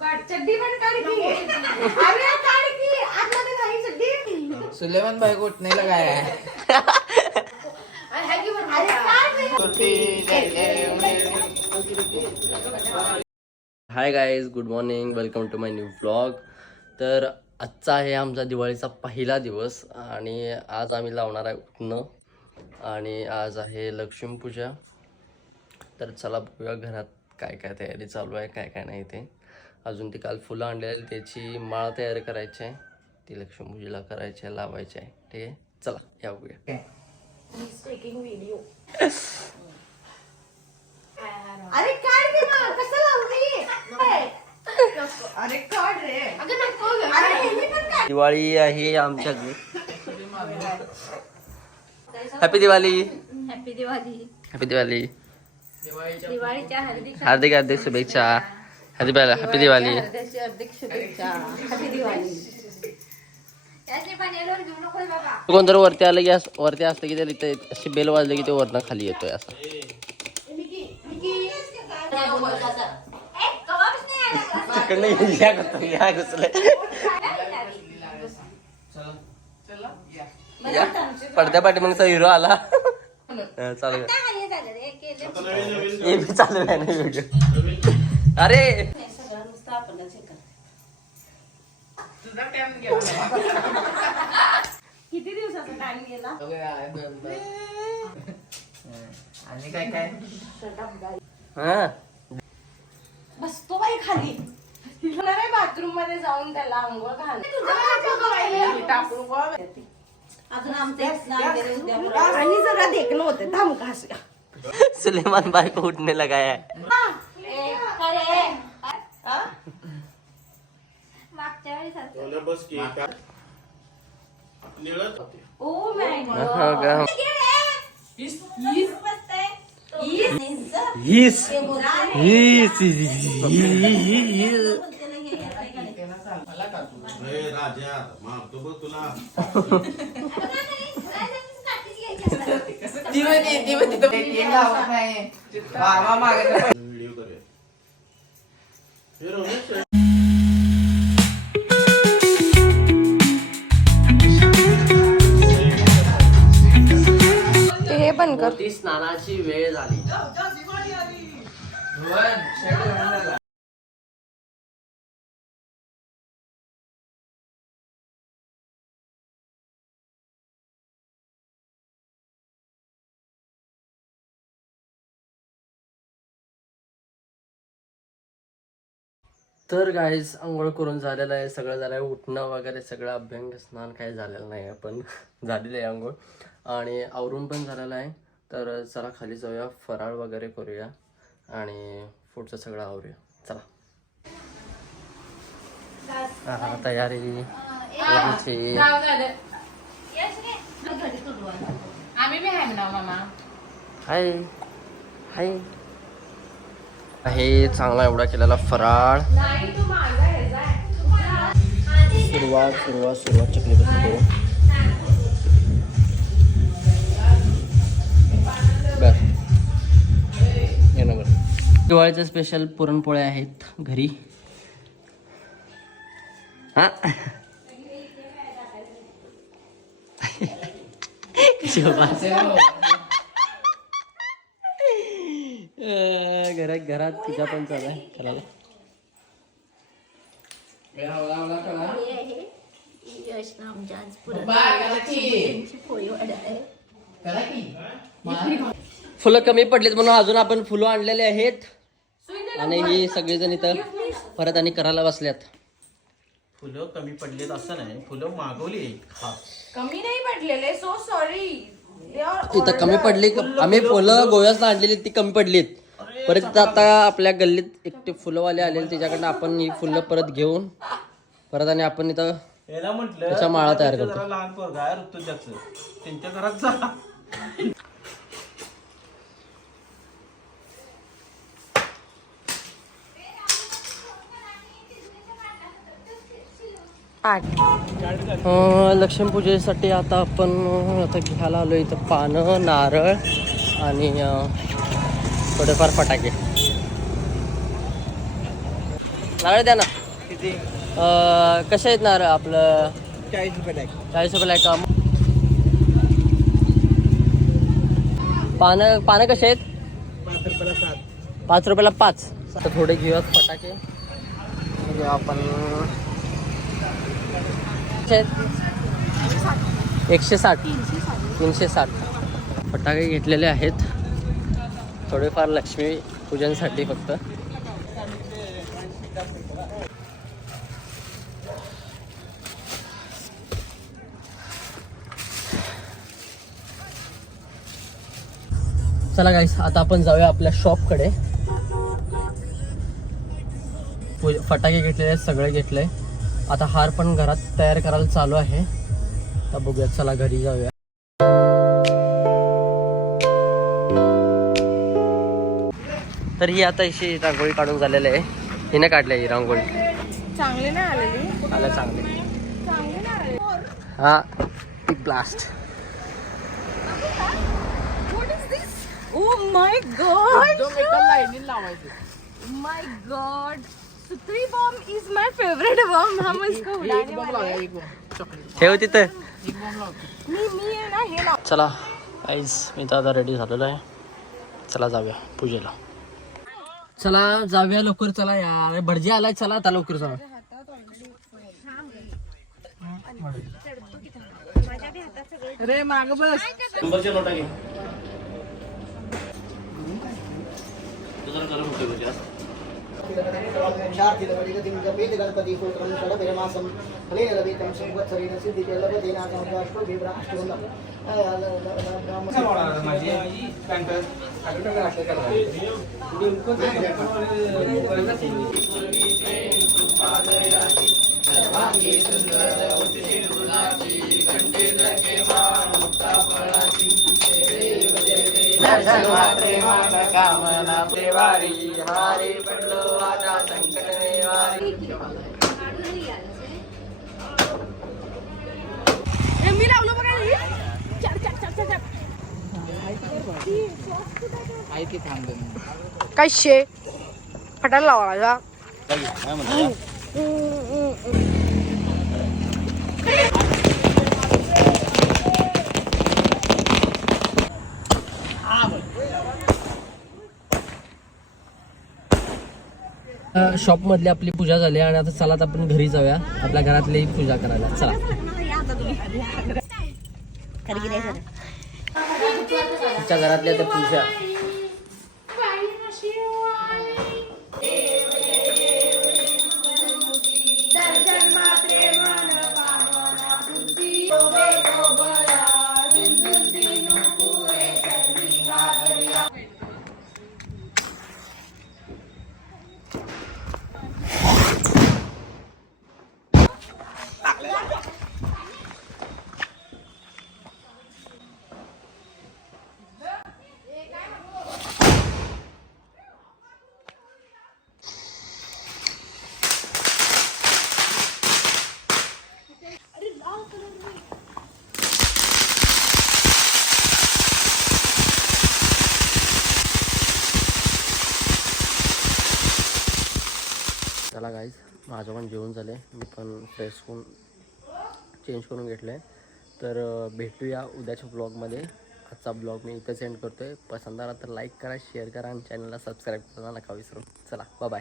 चड्डी पण काढ की. अरे काढ की. आतमध्ये नाही चड्डी. सुलेमान भाई उठण्याला काय आहे? Hi guys, good morning, welcome to my new vlog. तर आजचा आहे आमचा दिवाळीचा पहिला दिवस आणि आज आम्ही लावणार आहे उठणं आणि आज आहे लक्ष्मीपूजा. तर चला बघूया घरात काय काय तयारी चालू आहे, काय काय नाही ते. अजून ती काल फुलं आणलेली त्याची माळ तयार करायची आहे, ती लक्ष्मीपूजेला करायची आहे, लावायची आहे. ठीक आहे, चला या बघूया. अरे काढ की मग. कसं लावली? अरे काढ रे. अरे हे पण काढ. दिवाळी आहे आमच्या घरी. Happy Diwali. Happy Diwali. Happy Diwali. दिवाळीच्या हार्दिक हार्दिक हार्दिक शुभेच्छा. हॅपी दिवाळी. हॅपी दिवाळी. हार्दिक शुभेच्छा. हॅपी दिवाळी. याचे पाण्यावर घेऊ नको बाबा. कोणतरी वरती आलं की वरती असतं की त्याला इथे अशी बेल वाजली की ते वरनं खाली येतोय असं. पडद्या पाठीमागचा हिरो आला. चालू चालू आहे ना व्हिडिओ. अरे किती दिवसाचा टाइम गेला? आणि काय काय हा बसतो बाई खाली. बाथरूम मध्ये जाऊन त्याला अंघोळ घाल. अजून आमचे आणि जरा देखणं होते. थांब का हसूया. सुलेमान बायको उठने लगा है. मागच्या वेळेस ओ माय राजा मागतो बघ तुला. व्हिडिओ करूया. हे पण कर. मोठी स्नानाची वेळ झाली. तर गाईज आंघोळ करून झालेलं आहे, सगळं झालं आहे. उठणं वगैरे सगळं अभ्यंग स्नान काही झालेलं नाही आहे, पण झालेलं आहे आंघोळ आणि आवरून पण झालेलं आहे. तर चला खाली जाऊया, फराळ वगैरे करूया आणि पुढचं सगळं आवरूया. चला. हा तयारी लग्नाची. आम्ही बी आहे ना मामा. हाय हाय. हे चांगला एवढा केलेला फराळ. सुरुवात चकलीपासून करू. बर हे ना बरं. दिवाळीचे स्पेशल पुरणपोळ्या आहेत घरी. हा घरात तुझ्या पण चालू आहे करायला. फुलं कमी पडलीत म्हणून अजून आपण फुलं आणलेले आहेत आणि ही सगळेजण इथं परत आणि करायला बसल्यात. फुलं कमी पडलेत असं नाही, फुलं मागवली. कमी नाही पडलेले. So sorry. इथं कमी पडली. आम्ही फुलं गोव्यात आणलेली ती कमी पडलीत. परत इथं आता आपल्या गल्लीत एकटे फुलंवाले आलेले, त्याच्याकडनं आपण ही फुलं परत घेऊन परत आणि आपण इथं याला म्हटलं त्याच्या माळा तयार करतो. जरा लहान पोरगा आहे ऋतुजाचं, त्यांच्या घरात जा. लक्ष्मीपूजेसाठी आता आपण आता घ्यायला आलो इथं पानं, नारळ आणि थोडेफार फटाके. नारळ द्या ना. कसे आहेत नारळ आपलं? 40 रुपये. 40 रुपयाला आहे का? पानं कसे आहेत? 5 रुपयाला 7. 5 रुपयाला 5. तर थोडे घेऊयात फटाके. घेऊया आपण 160 360 फटाके घेतलेले आहेत. थोडेफार लक्ष्मी पूजनसाठी फक्त. चला गाईस, आता आपण जाऊया आपल्या शॉपकडे. फटाके घेतलेले आहेत, सगळे घेतले. आता हार पण घरात तयार करायला चालू आहे. तर बघूया, चला घरी जाऊया. तर ही आता अशी रांगोळी काढून झालेली आहे. हिने काढली ही रांगोळी. चांगली नाही आलेली. आला चांगली. चांगली नाही आलेली. हा ब्लास्ट. Oh my god! लाईनीत लावायचे. My god! सुत्री bomb is my favorite bomb. हम इसको उड़ाने वाले हैं. एक बॉम्ब चॉकलेट. ठेव तिथं. एक बॉम्ब लावतो. मी आहे ना हे लाव. चला गाईज, मी तर आता रेडी झालेलो आहे. चला जाऊया पूजेला. चला जाऊया लवकर. चला यार, भटजी आलाय. चला आता लवकर जाऊया. अरे माग बस. नंबरच्या नोटा घे. तुझं गरम होते म्हणजे गणपती सूत्रम षडभिरमासम फलेन लभितं संवत्सरेण सिद्धिते लभतेनाकाष्टो विभ्राष्टो मी लावलो बघा हे. चार चार चार चार चार. आहे की थांब. काय शे फटायला लावायचा. काय म्हणतो. शॉप मधली आपली पूजा झाली आणि आता चला आपण घरी जाऊया आपल्या घरातली पूजा करायला. चला. तुमच्या घरातली आता पूजा. चला गाईज, माझं पण जेवण झालं आहे. मी पण फ्रेश होऊन चेंज करून घेतलं आहे. तर भेटूया उद्याच्या ब्लॉगमध्ये. आजचा ब्लॉग मी इथं सेंड करतो आहे. पसंत आला तर लाईक करा, शेअर करा आणि चॅनलला सबस्क्राईब करायला नका विसरू. चला बाय.